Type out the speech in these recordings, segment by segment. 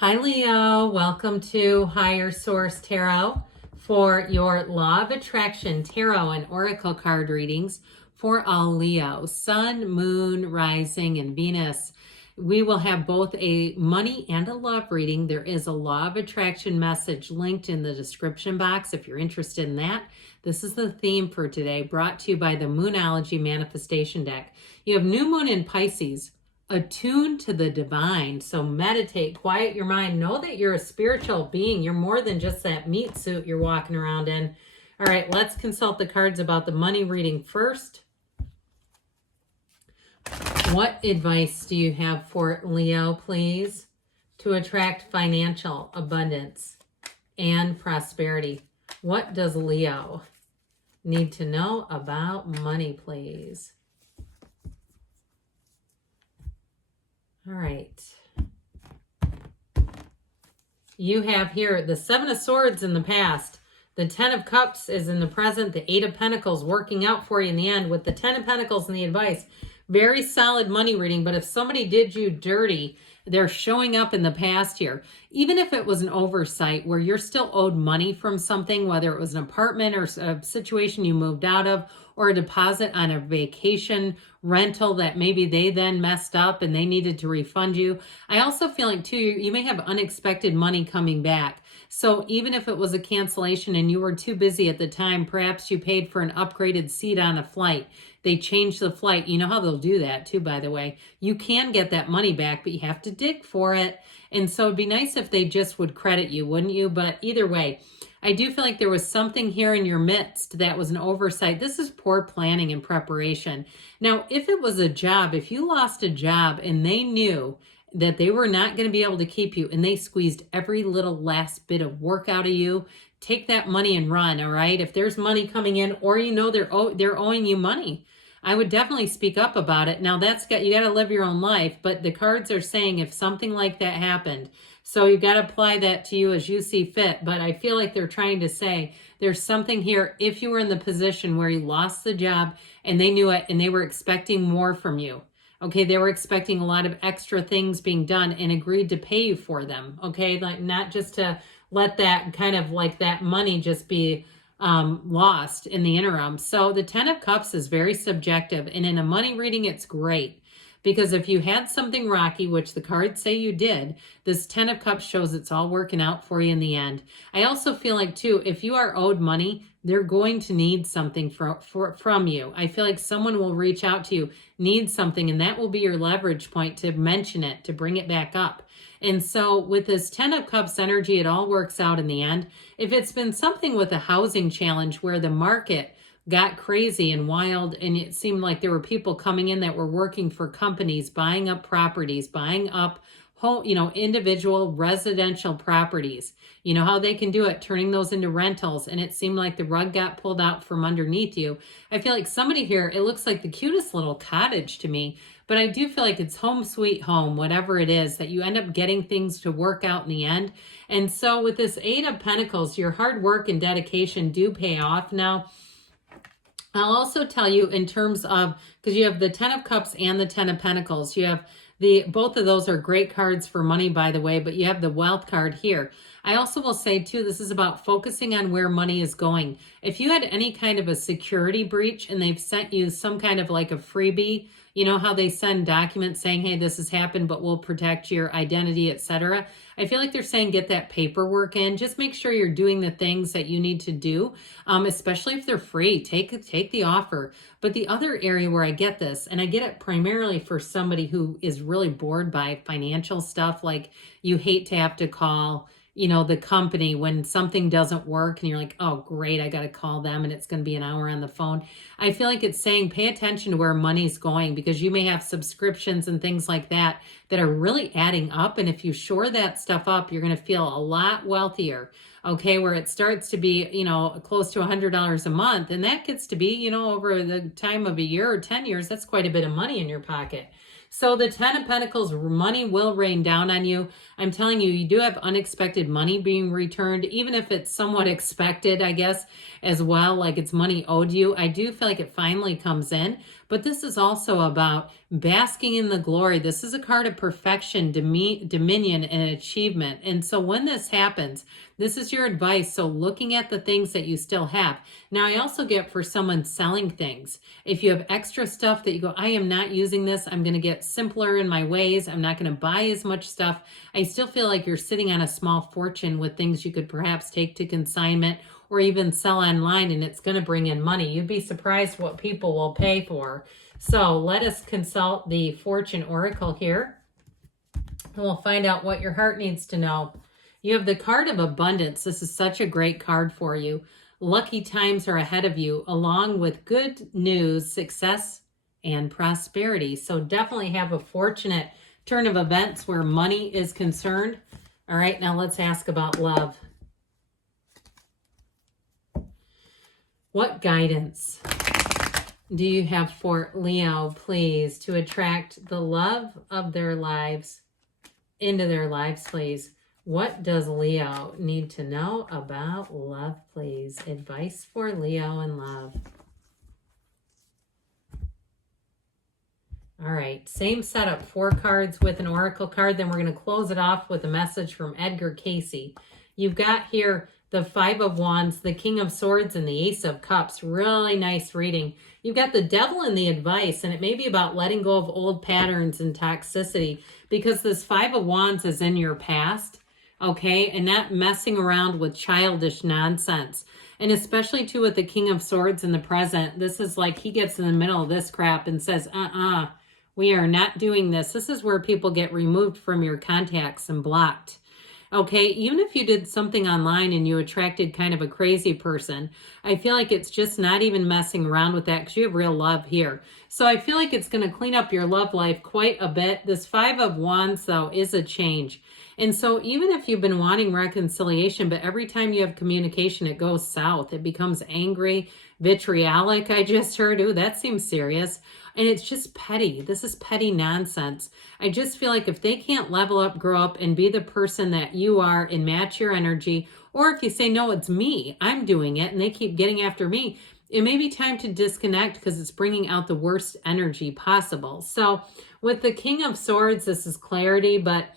Hi, Leo. Welcome to Higher Source Tarot for your Law of Attraction Tarot and Oracle card readings for all Leo, Sun, Moon, Rising, and Venus. We will have both a money and a love reading. There is a Law of Attraction message linked in the description box if you're interested in that. This is the theme for today, brought to you by the Moonology Manifestation Deck. You have New Moon in Pisces, attuned to the divine. So meditate, quiet your mind. Know that you're a spiritual being. You're more than just that meat suit you're walking around in. All right, let's consult the cards about the money reading first. What advice do you have for Leo, please, to attract financial abundance and prosperity? What does Leo need to know about money, please? All right. You have here the Seven of Swords in the past. The Ten of Cups is in the present. The Eight of Pentacles working out for you in the end with the Ten of Pentacles and the advice. Very solid money reading, but if somebody did you dirty, they're showing up in the past here. Even if it was an oversight where you're still owed money from something, whether it was an apartment or a situation you moved out of, or a deposit on a vacation rental that maybe they then messed up and they needed to refund you. I also feel like too, you may have unexpected money coming back. So even if it was a cancellation and you were too busy at the time, perhaps you paid for an upgraded seat on a flight. They changed the flight. You know how they'll do that too, by the way. You can get that money back, but you have to dig for it. And so it'd be nice if they just would credit you, wouldn't you? But either way, I do feel like there was something here in your midst that was an oversight. This is poor planning and preparation. Now, if it was a job, if you lost a job and they knew that they were not going to be able to keep you and they squeezed every little last bit of work out of you, take that money and run, all right? If there's money coming in or you know they're owing you money, I would definitely speak up about it. Now, you got to live your own life, but the cards are saying if something like that happened, so you got to apply that to you as you see fit. But I feel like they're trying to say there's something here. If you were in the position where you lost the job and they knew it and they were expecting more from you, okay, they were expecting a lot of extra things being done and agreed to pay you for them, okay, like not just to let that kind of like that money just be lost in the interim. So the Ten of Cups is very subjective, and in a money reading, it's great. Because if you had something rocky, which the cards say you did, this Ten of Cups shows it's all working out for you in the end. I also feel like, too, if you are owed money, they're going to need something from you. I feel like someone will reach out to you, need something, and that will be your leverage point to mention it, to bring it back up. And so with this Ten of Cups energy, it all works out in the end. If it's been something with a housing challenge where the market got crazy and wild, and it seemed like there were people coming in that were working for companies, buying up properties, buying up home, individual residential properties. You know how they can do it, turning those into rentals, and it seemed like the rug got pulled out from underneath you. I feel like somebody here, it looks like the cutest little cottage to me, but I do feel like it's home sweet home, whatever it is, that you end up getting things to work out in the end. And so with this Eight of Pentacles, your hard work and dedication do pay off now. I'll also tell you in terms of, because you have the Ten of Cups and the Ten of Pentacles, you have both of those are great cards for money, by the way, but you have the Wealth card here. I also will say too, this is about focusing on where money is going. If you had any kind of a security breach and they've sent you some kind of like a freebie, you know how they send documents saying, hey, this has happened, but we'll protect your identity, etc. I feel like they're saying get that paperwork in. Just make sure you're doing the things that you need to do, especially if they're free. Take the offer. But the other area where I get this, and I get it primarily for somebody who is really bored by financial stuff, like you hate to have to call the company when something doesn't work and you're like, oh, great, I got to call them and it's going to be an hour on the phone. I feel like it's saying pay attention to where money's going, because you may have subscriptions and things like that that are really adding up. And if you shore that stuff up, you're going to feel a lot wealthier, okay, where it starts to be, close to $100 a month. And that gets to be, over the time of a year or 10 years, that's quite a bit of money in your pocket. So the Ten of Pentacles, money will rain down on you. I'm telling you, you do have unexpected money being returned, even if it's somewhat expected, I guess, as well, like it's money owed you. I do feel like it finally comes in, But this is also about basking in the glory. This is a card of perfection, dominion, and achievement. And so when this happens, this is your advice. So looking at the things that you still have. Now, I also get for someone selling things. If you have extra stuff that you go, I am not using this. I'm going to get simpler in my ways. I'm not going to buy as much stuff. I still feel like you're sitting on a small fortune with things you could perhaps take to consignment or even sell online, and it's going to bring in money. You'd be surprised what people will pay for. So let us consult the Fortune Oracle here, and we'll find out what your heart needs to know. You have the card of abundance. This is such a great card for you. Lucky times are ahead of you, along with good news, success, and prosperity. So definitely have a fortunate turn of events where money is concerned. All right, now let's ask about love. What guidance do you have for Leo, please, to attract the love of their lives into their lives, please? What does Leo need to know about love, please? Advice for Leo and love. All right, same setup, 4 cards with an oracle card. Then we're going to close it off with a message from Edgar Cayce. You've got here the 5 of Wands, the King of Swords, and the Ace of Cups. Really nice reading. You've got the Devil in the advice, and it may be about letting go of old patterns and toxicity, because this 5 of Wands is in your past, okay, and not messing around with childish nonsense. And especially too with the King of Swords in the present, this is like he gets in the middle of this crap and says, we are not doing this. This is where people get removed from your contacts and blocked. Okay, even if you did something online and you attracted kind of a crazy person, I feel like it's just not even messing around with that because you have real love here. So I feel like it's going to clean up your love life quite a bit. This 5 of Wands, though, is a change. And so even if you've been wanting reconciliation, but every time you have communication, it goes south. It becomes angry, vitriolic, I just heard. Ooh, that seems serious. And it's just petty. This is petty nonsense. I just feel like if they can't level up, grow up, and be the person that you are and match your energy, or if you say, no, it's me, I'm doing it, and they keep getting after me, it may be time to disconnect because it's bringing out the worst energy possible. So with the King of Swords, this is clarity, but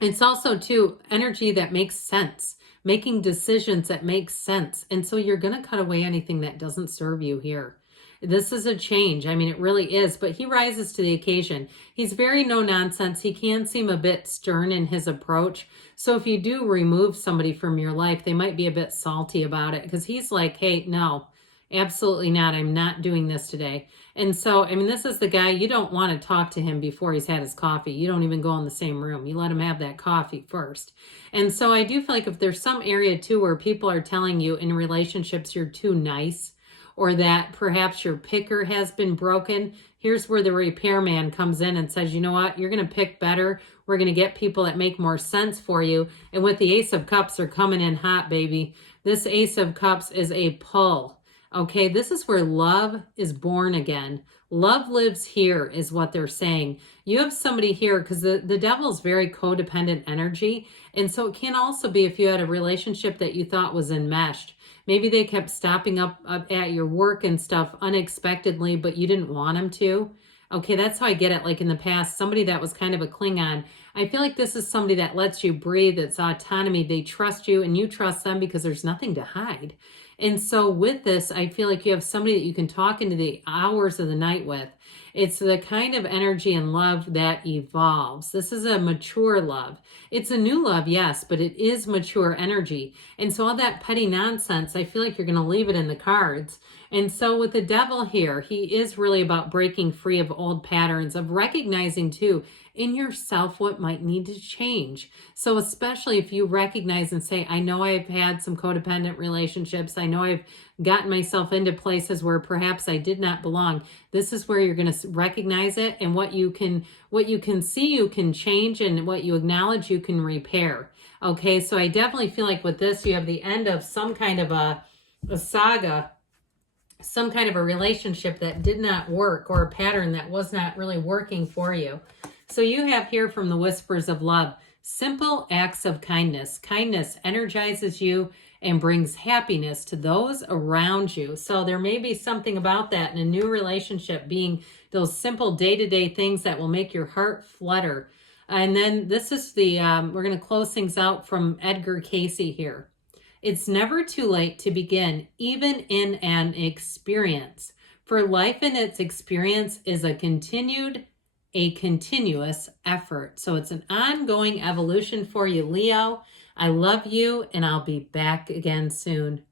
it's also, too, energy that makes sense, making decisions that make sense. And so you're going to cut away anything that doesn't serve you here. This is a change. I mean, it really is, but he rises to the occasion. He's very no nonsense. He can seem a bit stern in his approach. So if you do remove somebody from your life, they might be a bit salty about it because he's like, hey, no, absolutely not. I'm not doing this today. And so, I mean, this is the guy, you don't want to talk to him before he's had his coffee. You don't even go in the same room. You let him have that coffee first. And so I do feel like if there's some area too where people are telling you in relationships you're too nice, or that perhaps your picker has been broken, here's where the repairman comes in and says, you know what, you're going to pick better. We're going to get people that make more sense for you. And with the Ace of Cups, they're coming in hot, baby. This Ace of Cups is a pull. Okay, this is where love is born again. Love lives here is what they're saying. You have somebody here because the devil is very codependent energy. And so it can also be if you had a relationship that you thought was enmeshed. Maybe they kept stopping up at your work and stuff unexpectedly, but you didn't want them to. Okay, that's how I get it. Like in the past, somebody that was kind of a Klingon. I feel like this is somebody that lets you breathe. It's autonomy. They trust you and you trust them because there's nothing to hide. And so with this, I feel like you have somebody that you can talk into the hours of the night with. It's the kind of energy and love that evolves. This is a mature love. It's a new love, yes, but it is mature energy. And so all that petty nonsense, I feel like you're going to leave it in the cards. And so with the devil here, he is really about breaking free of old patterns, of recognizing too, in yourself what might need to change. So especially if you recognize and say, I know I've had some codependent relationships. I know I've gotten myself into places where perhaps I did not belong. This is where you're going to recognize it, and what you can see you can change, and what you acknowledge you can repair. Okay, so I definitely feel like with this, you have the end of some kind of a saga, some kind of a relationship that did not work, or a pattern that was not really working for you. So you have here from the Whispers of Love, simple acts of kindness. Kindness energizes you and brings happiness to those around you. So there may be something about that in a new relationship, being those simple day-to-day things that will make your heart flutter. And then this is the, we're going to close things out from Edgar Casey here. It's never too late to begin, even in an experience. For life in its experience is a continuous effort. So it's an ongoing evolution for you, Leo. I love you, and I'll be back again soon.